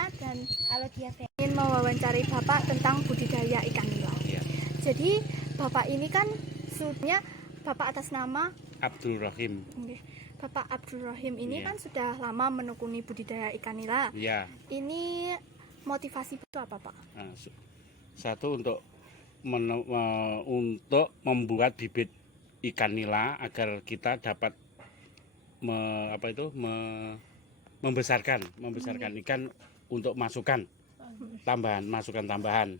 Nina dan Alodia ingin mewawancarai Bapak tentang budidaya ikan nila. Ya. Jadi Bapak ini kan sudah Bapak atas nama Abdul Rahim. Bapak Abdul Rahim ini Ya. kan sudah lama menekuni budidaya ikan nila. Ya. Ini motivasi itu apa Pak? Nah, satu untuk membuat bibit ikan nila agar kita dapat membesarkan ikan untuk masukan tambahan.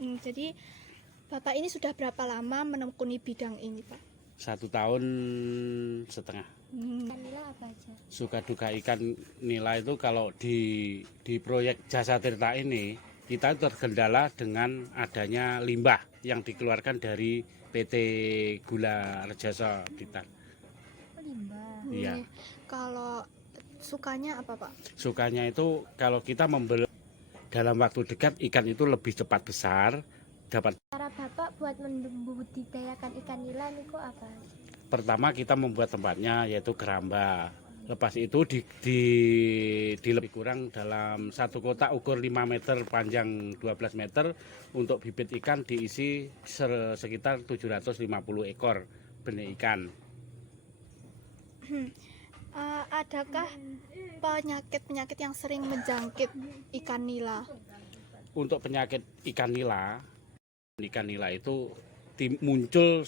Jadi Bapak ini sudah berapa lama menekuni bidang ini Pak? 1,5 tahun. Ikan nila apa aja? Suka duka ikan nila itu kalau di proyek Jasa Tirta ini kita tergendala dengan adanya limbah yang dikeluarkan dari PT Gula Rejasa Blitar. Limbah. Iya. Kalau sukanya apa Pak? Sukanya itu kalau kita membeli dalam waktu dekat ikan itu lebih cepat besar, dapat. Cara Bapak buat membudidayakan ikan nila niku apa? Pertama kita membuat tempatnya yaitu keramba. Lepas itu di lebih kurang dalam satu kotak ukur 5 meter panjang 12 meter untuk bibit ikan diisi sekitar 750 ekor benih ikan. Adakah penyakit-penyakit yang sering menjangkit ikan nila? Untuk penyakit ikan nila itu muncul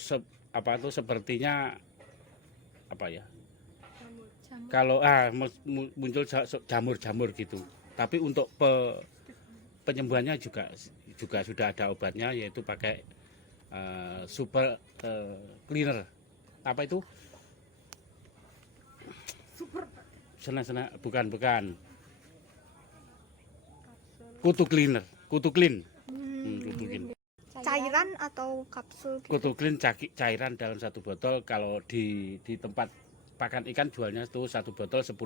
sepertinya apa ya? Kalau muncul jamur gitu. Tapi untuk penyembuhannya juga sudah ada obatnya, yaitu pakai super cleaner. Apa itu? Bukan. Kutu clean. Kutu clean. Cairan atau kapsul? Kutu clean cairan dalam satu botol. Kalau di tempat pakan ikan jualnya itu satu botol 10.000.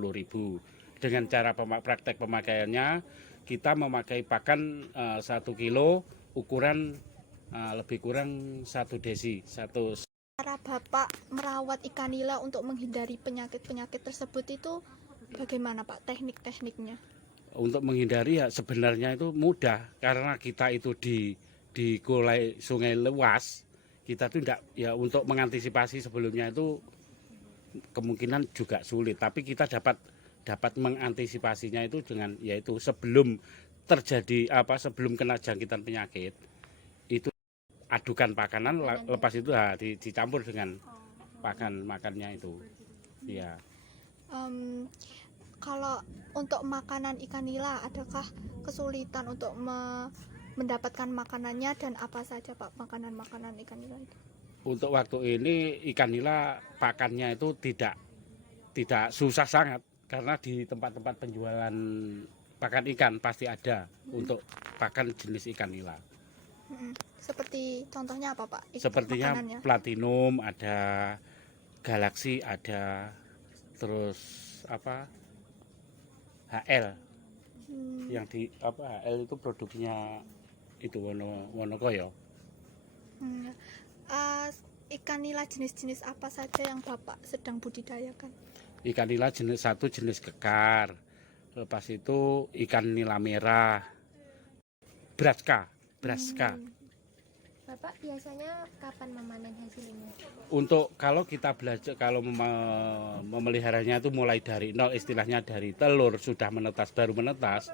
Dengan cara praktek pemakaiannya kita memakai pakan 1 kilo ukuran lebih kurang 1 desi. Cara Bapak merawat ikan nila untuk menghindari penyakit-penyakit tersebut itu bagaimana Pak teknik-tekniknya? Untuk menghindari ya sebenarnya itu mudah karena kita itu di sungai luas, kita tuh enggak ya untuk mengantisipasi sebelumnya itu kemungkinan juga sulit, tapi kita dapat mengantisipasinya itu dengan yaitu sebelum terjadi sebelum kena jangkitan penyakit itu adukan pakanan lepas itu dicampur dengan makannya itu. Ya. Kalau untuk makanan ikan nila adakah kesulitan untuk mendapatkan makanannya dan apa saja Pak makanan ikan nila itu? Untuk waktu ini ikan nila pakannya itu tidak susah sangat karena di tempat-tempat penjualan pakan ikan pasti ada untuk pakan jenis ikan nila. Seperti contohnya apa Pak? Sepertinya makanannya? Platinum ada, Galaxy ada, terus HL. Yang HL itu produknya itu Wonokoyo. Ikan nila jenis-jenis apa saja yang Bapak sedang budidayakan? Ikan nila jenis kekar, lepas itu ikan nila merah, braska. Bapak biasanya kapan memanen hasil ini? Untuk kalau kita belajar memeliharanya itu mulai dari nol, istilahnya dari telur sudah baru menetas,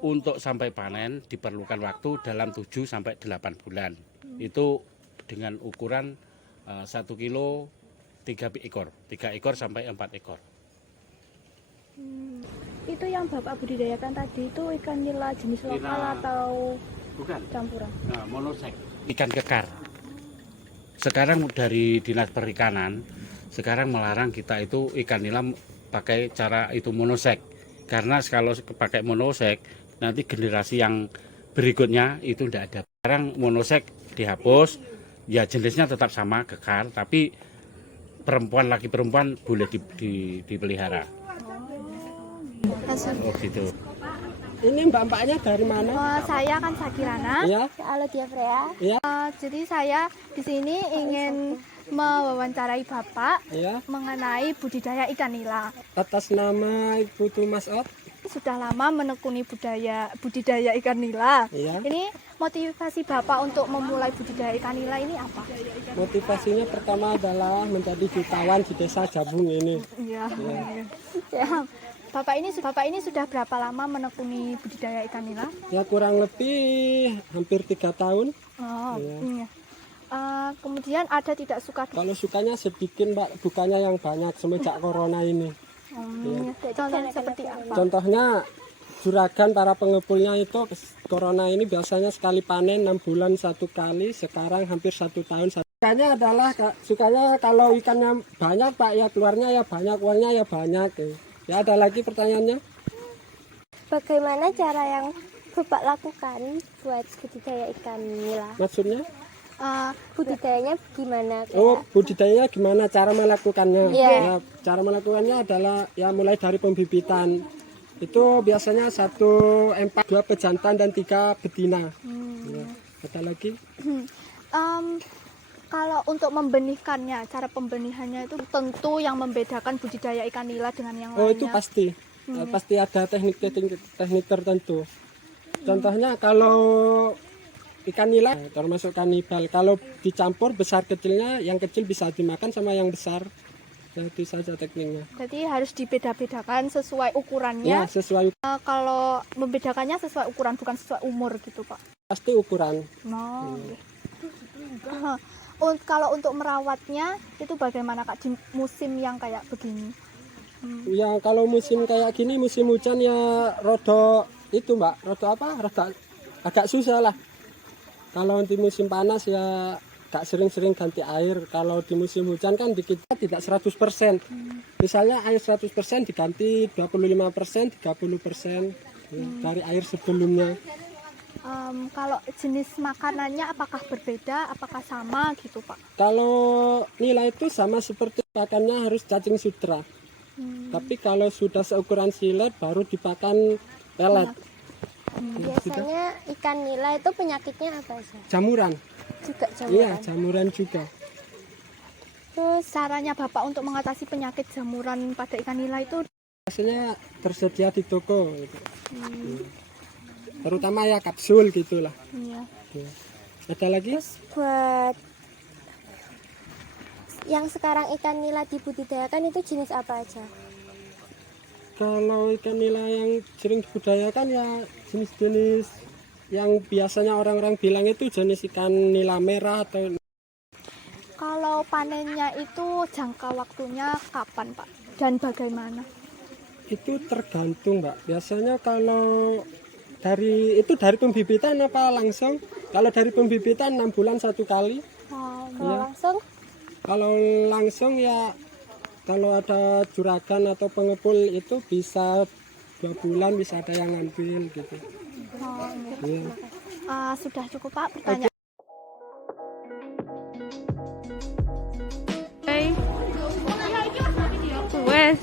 untuk sampai panen diperlukan waktu dalam 7 sampai 8 bulan. Itu dengan ukuran 1 kilo 3 ekor sampai 4 ekor. Itu yang Bapak budidayakan tadi itu ikan nila jenis lokal atau bukan campuran? Monosek, ikan kekar. Sekarang dari Dinas Perikanan sekarang melarang kita itu ikan nila pakai cara itu monosek, karena kalau pakai monosek nanti generasi yang berikutnya itu tidak ada. Sekarang monosek dihapus, ya jenisnya tetap sama kekar, tapi laki perempuan boleh dipelihara. Oh gitu. Ini mbak-mbaknya dari mana? Saya kan Sakirana. Ya. Alodia Freya. Ya. Jadi saya di sini ingin mewawancarai Bapak Ya. mengenai budidaya ikan nila. Atas nama Ibu Tumasot. sudah lama menekuni budidaya ikan nila. Iya. Ini motivasi Bapak untuk memulai budidaya ikan nila ini apa? Motivasinya pertama adalah menjadi jutawan di desa Jabung ini. Iya. Ya. Bapak ini sudah berapa lama menekuni budidaya ikan nila? Ya kurang lebih hampir 3 tahun. Oh, Iya. iya. Kemudian ada tidak suka Kalau sukanya sedikit Mbak, dukanya yang banyak semenjak corona ini. contohnya seperti apa? Contohnya juragan para pengepulnya itu corona ini biasanya sekali panen 6 bulan 1 kali, sekarang hampir 1 tahun. Sukanya kalau ikannya banyak Pak, ya keluarnya ya banyak, uangnya ya banyak. Ya ada lagi pertanyaannya? Bagaimana cara yang Bapak lakukan buat budidaya ikan nila? Maksudnya? Budidayanya gimana? Oh, budidayanya gimana cara melakukannya? Iya. Ya, cara melakukannya adalah ya mulai dari pembibitan. Itu biasanya 1 empat, 2 pejantan dan 3 betina. Ya, ada lagi? Kalau untuk membenihkannya, cara pembenihannya itu tentu yang membedakan budidaya ikan nila dengan yang Oh, lainnya. itu pasti. Pasti ada teknik tertentu. Contohnya kalau ikan nila termasuk kanibal, kalau dicampur besar kecilnya, yang kecil bisa dimakan sama yang besar. Nah, itu saja tekniknya. Jadi harus dibeda-bedakan sesuai Ya, ukurannya. sesuai Kalau membedakannya sesuai ukuran, bukan sesuai umur gitu, Pak. pasti ukuran. No. Kalau untuk merawatnya itu bagaimana Kak di musim yang kayak begini? Ya kalau musim kayak gini, musim hujan ya rodo itu Mbak, rodo agak susah lah. Kalau di musim panas ya gak sering-sering ganti air. Kalau di musim hujan kan di kita tidak 100%. Misalnya air 100% diganti 25%, 30% dari air sebelumnya. Kalau jenis makanannya apakah berbeda, apakah sama gitu Pak? Kalau nila itu sama seperti pakannya harus cacing sutra. Tapi kalau sudah seukuran silet baru dipakan pelet. Biasanya ikan nila itu penyakitnya apa sih? Jamuran. Juga Iya, jamuran. jamuran juga. Terus caranya Bapak untuk mengatasi penyakit jamuran pada ikan nila itu? Biasanya tersedia di toko gitu. Terutama ya kapsul gitulah. Iya. Ada lagi? Buat yang sekarang ikan nila dibudidayakan itu jenis apa aja? Kalau ikan nila yang sering dibudidayakan ya jenis-jenis yang biasanya orang-orang bilang itu jenis ikan nila merah atau. Kalau panennya itu jangka waktunya kapan Pak? Dan bagaimana? Itu tergantung Mbak. Biasanya kalau dari pembibitan apa langsung? Kalau dari pembibitan 6 bulan 1 kali. Kalau langsung? Kalau langsung ya kalau ada juragan atau pengepul itu bisa 2 bulan, bisa ada yang ngambil gitu. Iya. Sudah cukup Pak pertanyaan. Wes.